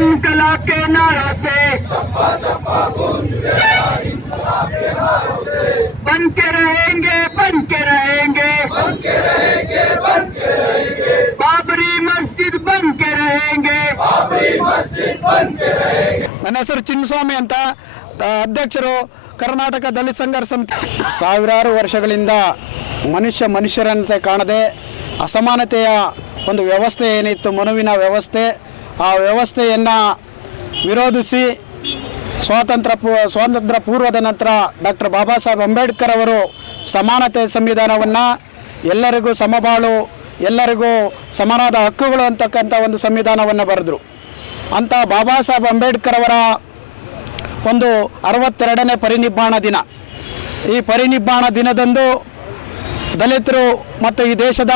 इनकलाब के नारों से बन के रहेंगे बाबरी मस्जिद बन के रहेंगे ನನ್ನ ಹೆಸರು ಚಿನ್ನಸ್ವಾಮಿ ಅಂತ ಅಧ್ಯಕ್ಷರು ಕರ್ನಾಟಕ ದಲಿತ ಸಂಘರ್ಷ ಸಮಿತಿ. ಸಾವಿರಾರು ವರ್ಷಗಳಿಂದ ಮನುಷ್ಯರಂತೆ ಕಾಣದೆ ಅಸಮಾನತೆಯ ಒಂದು ವ್ಯವಸ್ಥೆ ಏನಿತ್ತು, ಮನುವಿನ ವ್ಯವಸ್ಥೆ, ಆ ವ್ಯವಸ್ಥೆಯನ್ನು ವಿರೋಧಿಸಿ ಸ್ವಾತಂತ್ರ್ಯ ಪೂರ್ವದ ನಂತರ ಡಾಕ್ಟರ್ ಬಾಬಾ ಸಾಹೇಬ್ ಅಂಬೇಡ್ಕರ್ ಅವರು ಸಮಾನತೆ ಸಂವಿಧಾನವನ್ನು, ಎಲ್ಲರಿಗೂ ಸಮಬಾಳು, ಎಲ್ಲರಿಗೂ ಸಮನಾದ ಹಕ್ಕುಗಳು ಅಂತಕ್ಕಂಥ ಒಂದು ಸಂವಿಧಾನವನ್ನು ಬರೆದರು. ಅಂಥ ಬಾಬಾ ಸಾಹೇಬ್ ಅಂಬೇಡ್ಕರ್ ಅವರ ಒಂದು 62ನೇ ಪರಿನಿಬ್ಬಾಣ ದಿನ. ಈ ಪರಿನಿಬ್ಬಾಣ ದಿನದಂದು ದಲಿತರು ಮತ್ತು ಈ ದೇಶದ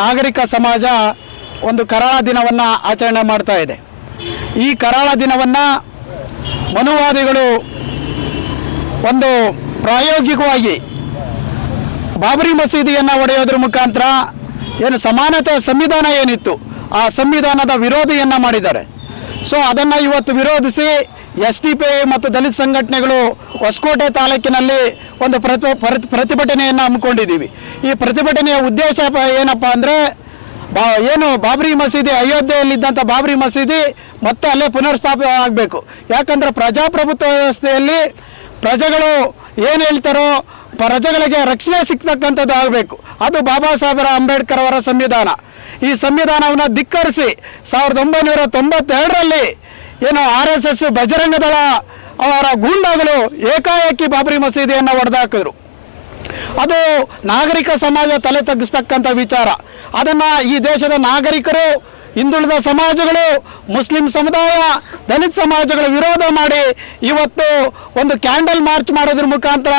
ನಾಗರಿಕ ಸಮಾಜ ಒಂದು ಕರಾಳ ದಿನವನ್ನು ಆಚರಣೆ ಮಾಡ್ತಾ ಇದೆ. ಈ ಕರಾಳ ದಿನವನ್ನು ಮನುವಾದಿಗಳು ಒಂದು ಪ್ರಾಯೋಗಿಕವಾಗಿ ಬಾಬರಿ ಮಸೀದಿಯನ್ನು ಒಡೆಯೋದ್ರ ಮುಖಾಂತರ ಏನು ಸಮಾನತೆಯ ಸಂವಿಧಾನ ಏನಿತ್ತು ಆ ಸಂವಿಧಾನದ ವಿರೋಧಿಯನ್ನು ಮಾಡಿದ್ದಾರೆ. ಸೊ ಅದನ್ನು ಇವತ್ತು ವಿರೋಧಿಸಿ SDPI ಮತ್ತು ದಲಿತ ಸಂಘಟನೆಗಳು ಹೊಸಕೋಟೆ ತಾಲೂಕಿನಲ್ಲಿ ಒಂದು ಪ್ರತಿಭಟನೆಯನ್ನು ಹಮ್ಮಿಕೊಂಡಿದ್ದೀವಿ. ಈ ಪ್ರತಿಭಟನೆಯ ಉದ್ದೇಶ ಏನಪ್ಪ ಅಂದರೆ ಏನು ಬಾಬರಿ ಮಸೀದಿ, ಅಯೋಧ್ಯೆಯಲ್ಲಿದ್ದಂಥ ಬಾಬರಿ ಮಸೀದಿ ಮತ್ತೆ ಅಲ್ಲೇ ಪುನರ್ಸ್ಥಾಪನೆ ಆಗಬೇಕು. ಯಾಕಂದರೆ ಪ್ರಜಾಪ್ರಭುತ್ವ ವ್ಯವಸ್ಥೆಯಲ್ಲಿ ಪ್ರಜೆಗಳು ಏನು ಹೇಳ್ತಾರೋ ಪ್ರಜೆಗಳಿಗೆ ರಕ್ಷಣೆ ಸಿಗ್ತಕ್ಕಂಥದ್ದು ಆಗಬೇಕು. ಅದು ಬಾಬಾ ಸಾಹೇಬರ ಅಂಬೇಡ್ಕರ್ ಅವರ ಸಂವಿಧಾನ. ಈ ಸಂವಿಧಾನವನ್ನು ಧಿಕ್ಕರಿಸಿ 1992ರಲ್ಲಿ ಏನು RSS ಬಜರಂಗ ದಳ ಅವರ ಗೂಂಡಾಗಳು ಏಕಾಏಕಿ ಬಾಬರಿ ಮಸೀದಿಯನ್ನು ಒಡೆದಾಕಿದ್ರು. ಅದು ನಾಗರಿಕ ಸಮಾಜ ತಲೆ ತಗ್ಗಿಸ್ತಕ್ಕಂಥ ವಿಚಾರ. ಅದನ್ನು ಈ ದೇಶದ ನಾಗರಿಕರು, ಹಿಂದುಳಿದ ಸಮಾಜಗಳು, ಮುಸ್ಲಿಂ ಸಮುದಾಯ, ದಲಿತ ಸಮಾಜಗಳ ವಿರೋಧ ಮಾಡಿ ಇವತ್ತು ಒಂದು ಕ್ಯಾಂಡಲ್ ಮಾರ್ಚ್ ಮಾಡೋದ್ರ ಮುಖಾಂತರ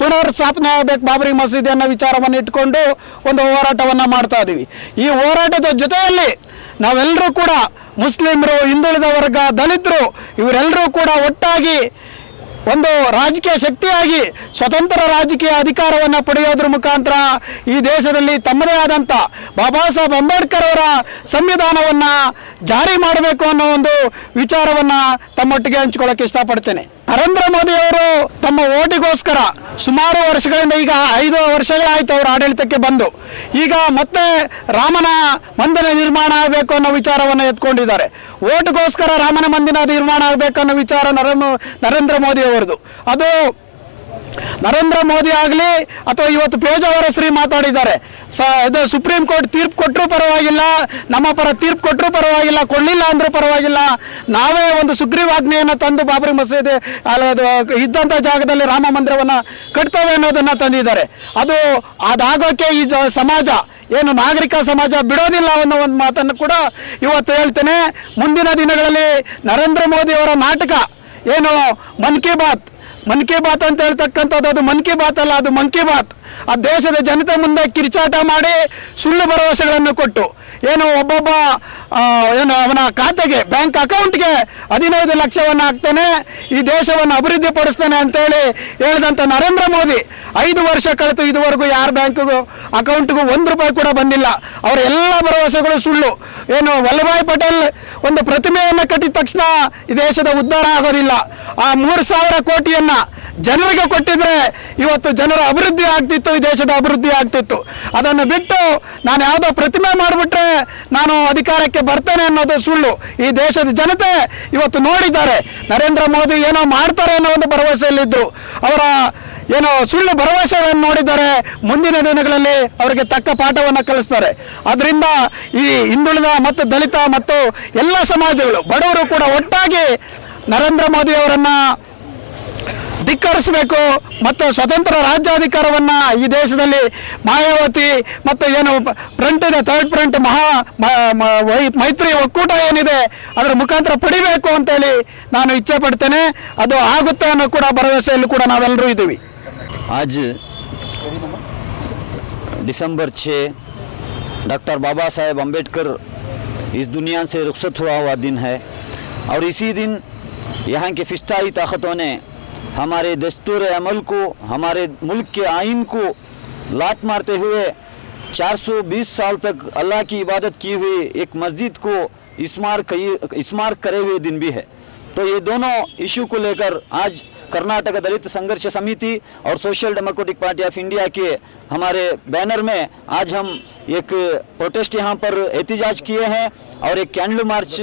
ಪುನರ್ಸ್ಥಾಪನೆ ಆಗಬೇಕು ಬಾಬರಿ ಮಸೀದಿ ಅನ್ನೋ ವಿಚಾರವನ್ನು ಇಟ್ಕೊಂಡು ಒಂದು ಹೋರಾಟವನ್ನು ಮಾಡ್ತಾ ಇದ್ದೀವಿ. ಈ ಹೋರಾಟದ ಜೊತೆಯಲ್ಲಿ ನಾವೆಲ್ಲರೂ ಕೂಡ ಮುಸ್ಲಿಮರು, ಹಿಂದುಳಿದ ವರ್ಗ, ದಲಿತರು ಇವರೆಲ್ಲರೂ ಕೂಡ ಒಟ್ಟಾಗಿ ಒಂದು ರಾಜಕೀಯ ಶಕ್ತಿಯಾಗಿ ಸ್ವತಂತ್ರ ರಾಜಕೀಯ ಅಧಿಕಾರವನ್ನು ಪಡೆಯೋದ್ರ ಮುಖಾಂತರ ಈ ದೇಶದಲ್ಲಿ ತಮ್ಮದೇ ಆದಂಥ ಬಾಬಾ ಸಾಹೇಬ್ ಅಂಬೇಡ್ಕರ್ ಅವರ ಸಂವಿಧಾನವನ್ನು ಜಾರಿ ಮಾಡಬೇಕು ಅನ್ನೋ ಒಂದು ವಿಚಾರವನ್ನು ತಮ್ಮೊಟ್ಟಿಗೆ ಹಂಚ್ಕೊಳ್ಳೋಕೆ ಇಷ್ಟಪಡ್ತೇನೆ. ನರೇಂದ್ರ ಮೋದಿ ಅವರು ತಮ್ಮ ಓಟಿಗೋಸ್ಕರ ಸುಮಾರು ವರ್ಷಗಳಿಂದ, ಈಗ 5 ವರ್ಷಗಳಾಯಿತು ಅವರು ಆಡಳಿತಕ್ಕೆ ಬಂದು, ಈಗ ಮತ್ತೆ ರಾಮನ ಮಂದಿರ ನಿರ್ಮಾಣ ಆಗಬೇಕು ಅನ್ನೋ ವಿಚಾರವನ್ನು ಎತ್ಕೊಂಡಿದ್ದಾರೆ. ಓಟ್ಗೋಸ್ಕರ ರಾಮನ ಮಂದಿರ ನಿರ್ಮಾಣ ಆಗಬೇಕು ಅನ್ನೋ ವಿಚಾರ ನರೇಂದ್ರ ಮೋದಿ ಅವರದು. ಅದು ನರೇಂದ್ರ ಮೋದಿ ಆಗಲಿ ಅಥವಾ ಇವತ್ತು ಪೇಜಾವರ ಶ್ರೀ ಮಾತಾಡಿದ್ದಾರೆ, ಇದು ಸುಪ್ರೀಂ ಕೋರ್ಟ್ ತೀರ್ಪು ಕೊಟ್ಟರೂ ಪರವಾಗಿಲ್ಲ, ನಮ್ಮ ಪರ ತೀರ್ಪು ಕೊಟ್ಟರೂ ಪರವಾಗಿಲ್ಲ, ಕೊಡಲಿಲ್ಲ ಅಂದರೂ ಪರವಾಗಿಲ್ಲ, ನಾವೇ ಒಂದು ಸುಗ್ರೀವಾಜ್ಞೆಯನ್ನು ತಂದು ಬಾಬರಿ ಮಸೀದಿ ಇದ್ದಂಥ ಜಾಗದಲ್ಲಿ ರಾಮ ಮಂದಿರವನ್ನು ಕಟ್ತೇವೆ ಅನ್ನೋದನ್ನು ತಂದಿದ್ದಾರೆ. ಅದಾಗೋಕ್ಕೆ ಈ ಸಮಾಜ ಏನು ನಾಗರಿಕ ಸಮಾಜ ಬಿಡೋದಿಲ್ಲ ಅನ್ನೋ ಒಂದು ಮಾತನ್ನು ಕೂಡ ಇವತ್ತು ಹೇಳ್ತೇನೆ. ಮುಂದಿನ ದಿನಗಳಲ್ಲಿ ನರೇಂದ್ರ ಮೋದಿ ಅವರ ನಾಟಕ ಏನು ಮನ್ ಕಿ ಬಾತ್ ಅಂತ ಹೇಳ್ತಕ್ಕಂಥದ್ದು, ಅದು ಮನ್ ಕಿ ಬಾತ್ ಅಲ್ಲ, ಅದು ಮಂಕಿ ಬಾತ್. ಆ ದೇಶದ ಜನತೆ ಮುಂದೆ ಕಿರಿಚಾಟ ಮಾಡಿ ಸುಳ್ಳು ಭರವಸೆಗಳನ್ನು ಕೊಟ್ಟು ಏನು ಒಬ್ಬೊಬ್ಬ ಅವನ ಖಾತೆಗೆ, ಬ್ಯಾಂಕ್ ಅಕೌಂಟ್ಗೆ 15 ಲಕ್ಷವನ್ನು ಹಾಕ್ತಾನೆ, ಈ ದೇಶವನ್ನು ಅಭಿವೃದ್ಧಿ ಪಡಿಸ್ತಾನೆ ಅಂತೇಳಿ ಹೇಳಿದಂಥ ನರೇಂದ್ರ ಮೋದಿ 5 ವರ್ಷ ಕಳೆತು ಇದುವರೆಗೂ ಯಾರ ಬ್ಯಾಂಕಿಗೂ ಅಕೌಂಟ್ಗೂ 1 ರೂಪಾಯಿ ಕೂಡ ಬಂದಿಲ್ಲ. ಅವರ ಎಲ್ಲ ಭರವಸೆಗಳು ಸುಳ್ಳು. ಏನು ವಲ್ಲಭಾಯ್ ಪಟೇಲ್ ಒಂದು ಪ್ರತಿಮೆಯನ್ನು ಕಟ್ಟಿದ ತಕ್ಷಣ ಈ ದೇಶದ ಉದ್ಧಾರ ಆಗೋದಿಲ್ಲ. ಆ 3,000 ಕೋಟಿಯನ್ನು ಜನರಿಗೆ ಕೊಟ್ಟಿದ್ರೆ ಇವತ್ತು ಜನರ ಅಭಿವೃದ್ಧಿ ಆಗ್ತಿತ್ತು, ಈ ದೇಶದ ಅಭಿವೃದ್ಧಿ ಆಗ್ತಿತ್ತು. ಅದನ್ನು ಬಿಟ್ಟು ನಾನು ಯಾವುದೋ ಪ್ರತಿಮೆ ಮಾಡಿಬಿಟ್ರೆ ನಾನು ಅಧಿಕಾರಕ್ಕೆ ಬರ್ತೇನೆ ಅನ್ನೋದು ಸುಳ್ಳು. ಈ ದೇಶದ ಜನತೆ ಇವತ್ತು ನೋಡಿದ್ದಾರೆ, ನರೇಂದ್ರ ಮೋದಿ ಏನೋ ಮಾಡ್ತಾರೆ ಅನ್ನೋ ಒಂದು ಭರವಸೆಯಲ್ಲಿದ್ದರು. ಅವರ ಏನೋ ಸುಳ್ಳು ಭರವಸೆಗಳನ್ನು ನೋಡಿದ್ದಾರೆ. ಮುಂದಿನ ದಿನಗಳಲ್ಲಿ ಅವರಿಗೆ ತಕ್ಕ ಪಾಠವನ್ನು ಕಲಿಸ್ತಾರೆ. ಅದರಿಂದ ಈ ಹಿಂದುಳಿದ ಮತ್ತು ದಲಿತ ಮತ್ತು ಎಲ್ಲ ಸಮಾಜಗಳು, ಬಡವರು ಕೂಡ ಒಟ್ಟಾಗಿ ನರೇಂದ್ರ ಮೋದಿ ಅವರನ್ನು ಧಿಕ್ಕರಿಸಬೇಕು ಮತ್ತು ಸ್ವತಂತ್ರ ರಾಜ್ಯಾಧಿಕಾರವನ್ನು ಈ ದೇಶದಲ್ಲಿ ಮಾಯಾವತಿ ಮತ್ತು ಏನು ಫ್ರಂಟ್ ಇದೆ, ಥರ್ಡ್ ಫ್ರಂಟ್ ಮೈತ್ರಿ ಒಕ್ಕೂಟ ಏನಿದೆ ಅದರ ಮುಖಾಂತರ ಪಡಿಬೇಕು ಅಂತೇಳಿ ನಾನು ಇಚ್ಛೆ ಪಡ್ತೇನೆ. ಅದು ಆಗುತ್ತೆ ಅನ್ನೋ ಕೂಡ ಭರವಸೆಯಲ್ಲಿ ಕೂಡ ನಾವೆಲ್ಲರೂ ಇದ್ದೀವಿ. आज दिसंबर 6 डॉक्टर बाबा साहेब अम्बेडकर इस दुनिया से रुखसत हुआ दिन है और इसी दिन यहाँ के फिस्ताई ताकतों ने हमारे दस्तूर अमल को, हमारे मुल्क के आइन को लात मारते हुए 420 साल तक अल्लाह की इबादत की हुई एक मस्जिद को स्मारक करे हुए दिन भी है। तो ये दोनों इशू को लेकर आज कर्नाटक दलित संघर्ष समिति और social democratic party of India के हमारे बैनर में आज हम एक प्रोटेस्ट यहाँ पर एहतिजाज किए हैं और एक कैंडल मार्च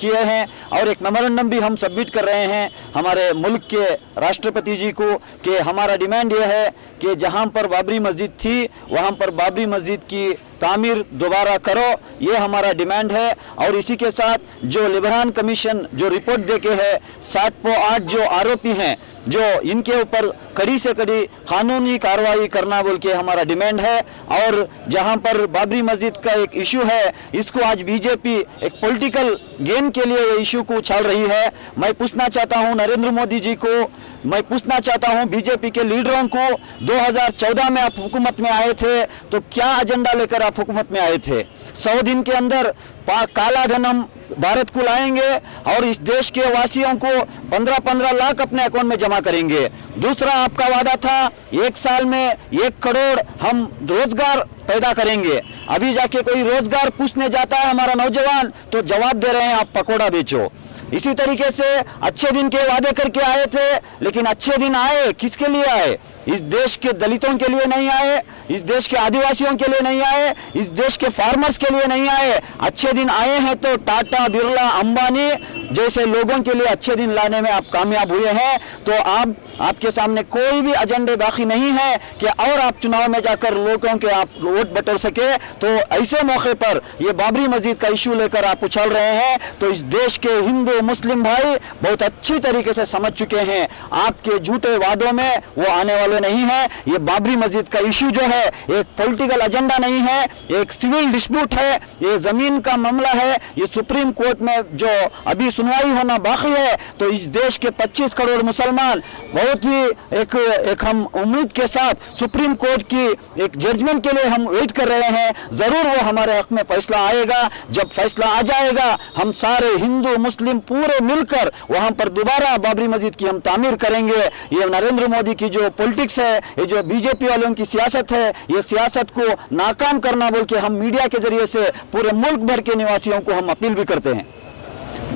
किए हैं और एक मेमोरेंडम भी हम सबमिट कर रहे हैं हमारे मुल्क के राष्ट्रपति जी को कि हमारा डिमांड ये है कि जहाँ पर बाबरी मस्जिद थी वहाँ पर बाबरी मस्जिद की तामीर दोबारा करो, ये हमारा डिमांड है। और इसी के साथ जो लिबरान कमीशन जो रिपोर्ट दे के है 708 जो आरोपी हैं जो इनके ऊपर कड़ी से कड़ी कानूनी कार्रवाई करना बोल के हमारा डिमांड है। और जहां पर बाबरी मस्जिद का एक इशू है इसको आज बीजेपी एक पॉलिटिकल गेम के लिए ये इशू को उछाल रही है। मैं पूछना चाहता हूं नरेंद्र मोदी जी को, मैं पूछना चाहता हूं बीजेपी के लीडरों को, 2014 में आप हुकूमत में आए थे तो क्या एजेंडा लेकर आप हुकूमत में आए थे? 100 दिन के अंदर काला धन हम भारत को लाएंगे और इस देश के वासियों को 15-15 लाख अपने अकाउंट में जमा करेंगे। दूसरा आपका वादा था 1 साल में 1 करोड़ हम रोजगार पैदा करेंगे। अभी जाके कोई रोजगार पूछने जाता है हमारा नौजवान तो जवाब दे रहे हैं आप पकोड़ा बेचो। इसी तरीके से अच्छे दिन के वादे करके आए थे, लेकिन अच्छे दिन आए किसके लिए आए? इस देश के दलितों के लिए नहीं आए, इस देश के आदिवासियों के लिए नहीं आए, इस देश के फार्मर्स के लिए नहीं आए। अच्छे दिन आए हैं तो टाटा, बिरला, अंबानी जैसे लोगों के लिए अच्छे दिन लाने में आप कामयाब हुए हैं। तो आपके सामने कोई भी एजेंडे बाकी नहीं है कि और आप चुनाव में जाकर लोगों के आप वोट बटोर सके। तो ऐसे मौके पर ये बाबरी मस्जिद का इशू लेकर आप उछल रहे हैं तो इस देश के हिंदू मुस्लिम भाई बहुत अच्छी तरीके से समझ चुके हैं आपके झूठे वादों में वो आने वाले नहीं है। ये बाबरी मस्जिद का इशू जो है एक पॉलिटिकल एजेंडा नहीं है, एक सिविल डिस्प्यूट है, ये जमीन का मामला है। ये सुप्रीम कोर्ट में जो अभी सुनवाई होना बाकी है तो इस देश के 25 करोड़ मुसलमान बहुत ही एक हम उम्मीद के साथ सुप्रीम कोर्ट की एक जजमेंट के लिए हम वेट कर रहे हैं। जरूर वो हमारे हक में फैसला आएगा। जब फैसला आ जाएगा हम सारे हिंदू मुस्लिम पूरे मिलकर वहां पर दोबारा बाबरी मस्जिद की हम तामीर करेंगे। ये नरेंद्र मोदी की जो पॉलिटिक्स है, ये जो बीजेपी वालों की सियासत है, ये सियासत को नाकाम करना बोल के हम मीडिया के जरिए से पूरे मुल्क भर के निवासियों को हम अपील भी करते हैं।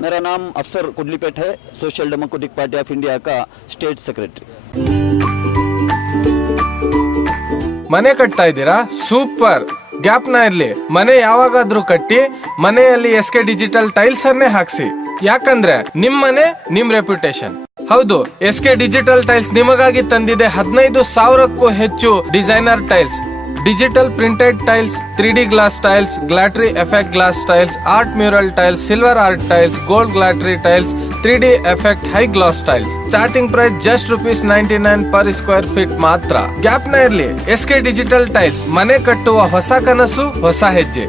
मेरा नाम अफसर कुडलीपेट है, social democratic party of India का स्टेट सेक्रेटरी। ಮನೆ ಕಟ್ತಾ ಇದ್ದೀರಾ? ಸೂಪರ್. ಗ್ಯಾಪ್ ನ ಇರ್ಲಿ, ಮನೆ ಯಾವಾಗಾದ್ರೂ ಕಟ್ಟಿ ಮನೆಯಲ್ಲಿ SK ಡಿಜಿಟಲ್ ಟೈಲ್ಸ್ ಅನ್ನೇ ಹಾಕ್ಸಿ. ಯಾಕಂದ್ರೆ ನಿಮ್ ಮನೆ ನಿಮ್ ರೆಪ್ಯುಟೇಷನ್. ಹೌದು, SK ಡಿಜಿಟಲ್ ಟೈಲ್ಸ್ ನಿಮಗಾಗಿ ತಂದಿದೆ 15,000ಕ್ಕೂ ಹೆಚ್ಚು designer tiles, digital printed tiles, 3D glass tiles, ಗ್ಲಾಟ್ರಿ effect glass tiles, art mural tiles, silver art tiles, gold ಗ್ಲಾಟ್ರಿ tiles, 3D effect high gloss tiles. Starting price just ₹99 per square feet ಮಾತ್ರ. Gap ನ ಇರ್ಲಿ, SK digital tiles, ಮನೆ ಕಟ್ಟುವ ಹೊಸ ಕನಸು, ಹೊಸ ಹೆಜ್ಜೆ.